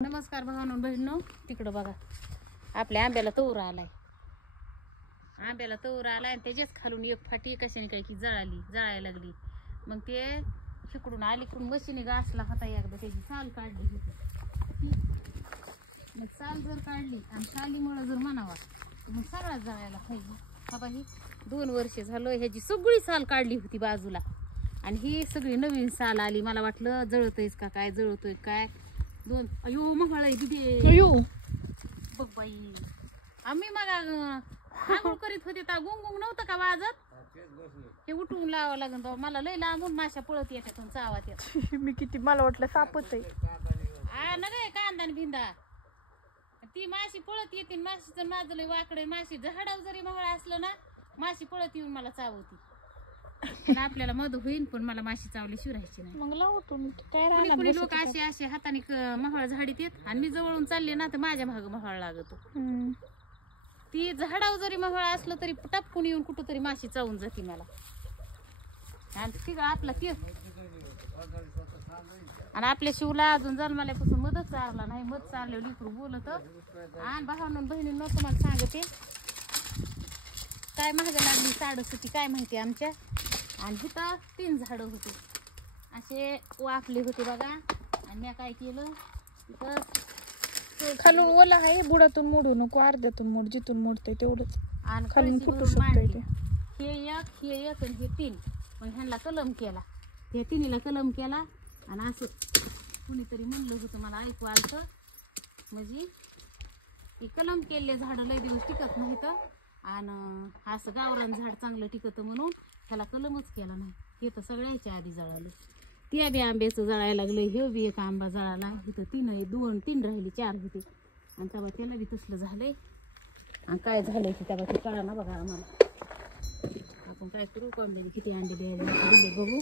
नमस्कार भावांनो बहिणींनो, तिकडं बघा आपल्या आंब्याला तोर आलाय. आंब्याला तोर आलाय आणि त्याच्याच खालून एक फाटी कशाने काय की जळायला लागली. मग ते इकडून अलीकडून मशीने घासला होता एकदा, त्याची साल काढली होती. मग साल जर काढली आणि सालीमुळे जर म्हणावा मग सगळ्यात जळायला पाहिजे. बाबा ही 2 वर्ष झालं ह्याची सगळी साल काढली होती बाजूला आणि ही सगळी नवीन साल आली. मला वाटलं जळतोयच का काय, जळतोय काय. अयो महाळ दिदे बघ बाई, आम्ही मग आंघोळ करीत होते तर गुंग नव्हतं का वाजत, हे उठवून लावावं लागेल. मला लय लांबून माशा पळत येतात चावात येत. मी किती, मला वाटलं सापच आहे. ना गे कांदा आणि भिंदा ती माशी पळत येते. माशीचं माझं लय वाकडे, माशी झाडावर जरी महाळ असलं ना माशी पळत येऊन मला चावती. पण आपल्याला मध होईल, पण मला माशी चावली शिरायची नाही. मग लावतो मी कुणी लोक असे असे हाताने महाळ झाडीत येत आणि मी जवळून चालले ना तर माझ्या भाग महाळ लागतो. ती झाडावर जरी महाळ असलं तरी टपकून येऊन कुठं तरी माशी चावून जाते मला. आणि तिकडं आपला ते आणि आपल्या शिवला अजून जन्माल्यापासून मधच चारला नाही. मध चारल्यावर लिकरू बोलत. आणि भावांनो बहिणींनो तुम्हाला सांगते काय महाग लागली साडस होती काय माहिती आमच्या. आणि इथं 3 झाडं होती असे वाफले होते बघा. आणि मी काय केलं इथं खालून ओला आहे, बुडातून मोडू नको, अर्ध्यातून मोड, जिथून मोडते तेवढंच. आणि खालून फुटू शकते ते. हे एक आणि हे 3. मग ह्यांना कलम केला, हे 3ला कलम केला. आणि असं कुणीतरी म्हणलं होतं मला ऐकू आलतं, म्हणजे हे कलम केलेले झाडं लय दिवस टिकत नाहीत आणि असं गावरान झाड चांगलं टिकतं म्हणून ह्याला कलमच केला नाही. हे तर सगळ्याच्या आधी जळालं. त्या बी आंब्याचं जळायला लागलं, हे बी एक आंबा जळाला. इथं 3 राहिले, 4 होते. आणि तेव्हा त्याला बी तसलं झालंय. आणि काय झालंय की तेव्हा ते कळा ना बघा आम्हाला. आपण काय करू, कोंबड्याने किती अंडे दिले बघू.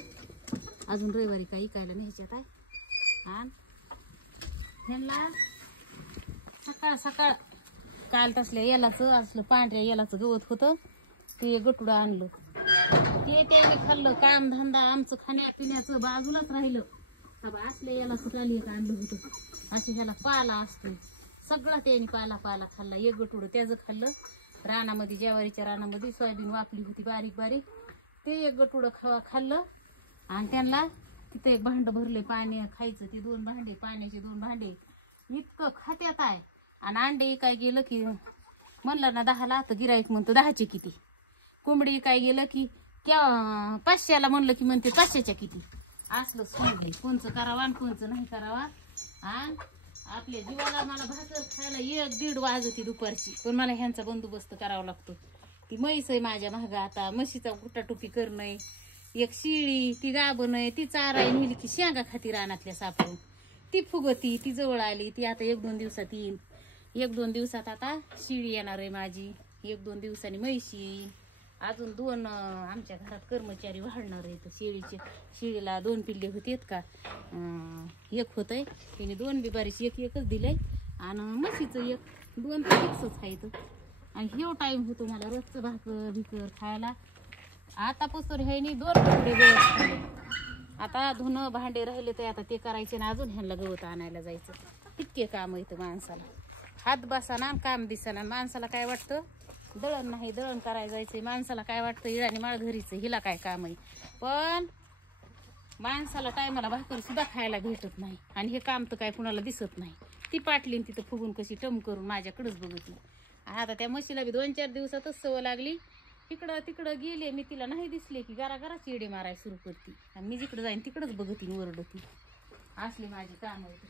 अजून रविवारी काय इकायला न्यायच्यात आहे. आणि ह्यांना सकाळ काल तसल्या येलाचं असलं पांढऱ्या येलाचं गवत होतं, ते गटुडं आणलं. ते त्याने खाल्लं. काम धंदा आमचं खाण्यापिण्याचं बाजूलाच राहिलं. तर असल्या यालाचं काली एक आणलं होतं. असे ह्याला पाला असतो सगळा, त्याने पाला खाल्ला. एक गटुडं त्याचं खाल्लं. रानामध्ये ज्वारीच्या रानामध्ये सोयाबीन वापली होती बारीक बारीक, ते एक गटुडं खाल्लं. आणि त्यांना तिथं एक भांड भरले पाणी खायचं, ते 2 भांडे पाण्याचे 2 भांडे इतकं खात्यात आहे. आणि अंडे काय गेलं की म्हणलं ना 10ला, तर गिराईक म्हणतो 10चे किती. कोंबडी काय गेलं की 500ला म्हणलं की म्हणते 500च्या किती. असलं सांगेल कोणचं करावा आणि कोणचं नाही करावा. आणि आपल्या जीवाला मला भाकर खायला 1-1:30 वाजती दुपारची, पण मला ह्यांचा बंदोबस्त करावा लागतो. ती म्हैस आहे माझ्या महाग, आता म्हशीचा गुटाटुपी करणं, एक शिळी ती गाभण आहे, ती चाराय नेली की शेंगा खाती रानातल्या सापडून. ती फुगती, ती जवळ आली, ती आता 1-2 दिवसात येईल. 1-2 दिवसात आता शिळी येणार आहे माझी, 1-2 दिवसांनी म्हैशी येईल. अजून 2 आमच्या घरात कर्मचारी वाढणार आहेत. शिळीला 2 पिल्ले होते का, एक होतंय तिने 2 बिबारीची एकच दिलंय. आणि म्हशीचं 1-2 तर फिक्सच आहेत. आणि ह्यो टाइम होतो मला रोजचं भाकर भिकर खायला. आता पुस्तून ह्यानी 2 कपडे गवत खाल्ले. आता धुणं भांडे राहिले ते आता ते करायचे ना, अजून ह्यांना गवत आणायला जायचं. इतके काम येतं माणसाला, हात बसाना काम दिसाना. माणसाला काय वाटतं दळण नाही, दळण करायला जायचंय. माणसाला काय वाटतं इळाने माळ घरीचं, हिला काय काम आहे. पण माणसाला टायमाला भाकर सुद्धा खायला भेटत नाही. आणि हे काम तर काय कुणाला दिसत नाही. ती पाटलीन तिथं फुगून कशी टम करून माझ्याकडेच बघती. आता त्या म्हशीला बी 2-4 दिवसातच सवय लागली. इकडं तिकडं गेले मी, तिला नाही दिसले की घरा चिडे मारायला सुरू करते. आणि मी जिकडं जाईन तिकडंच बघती ओरडती. असली माझी काम होती.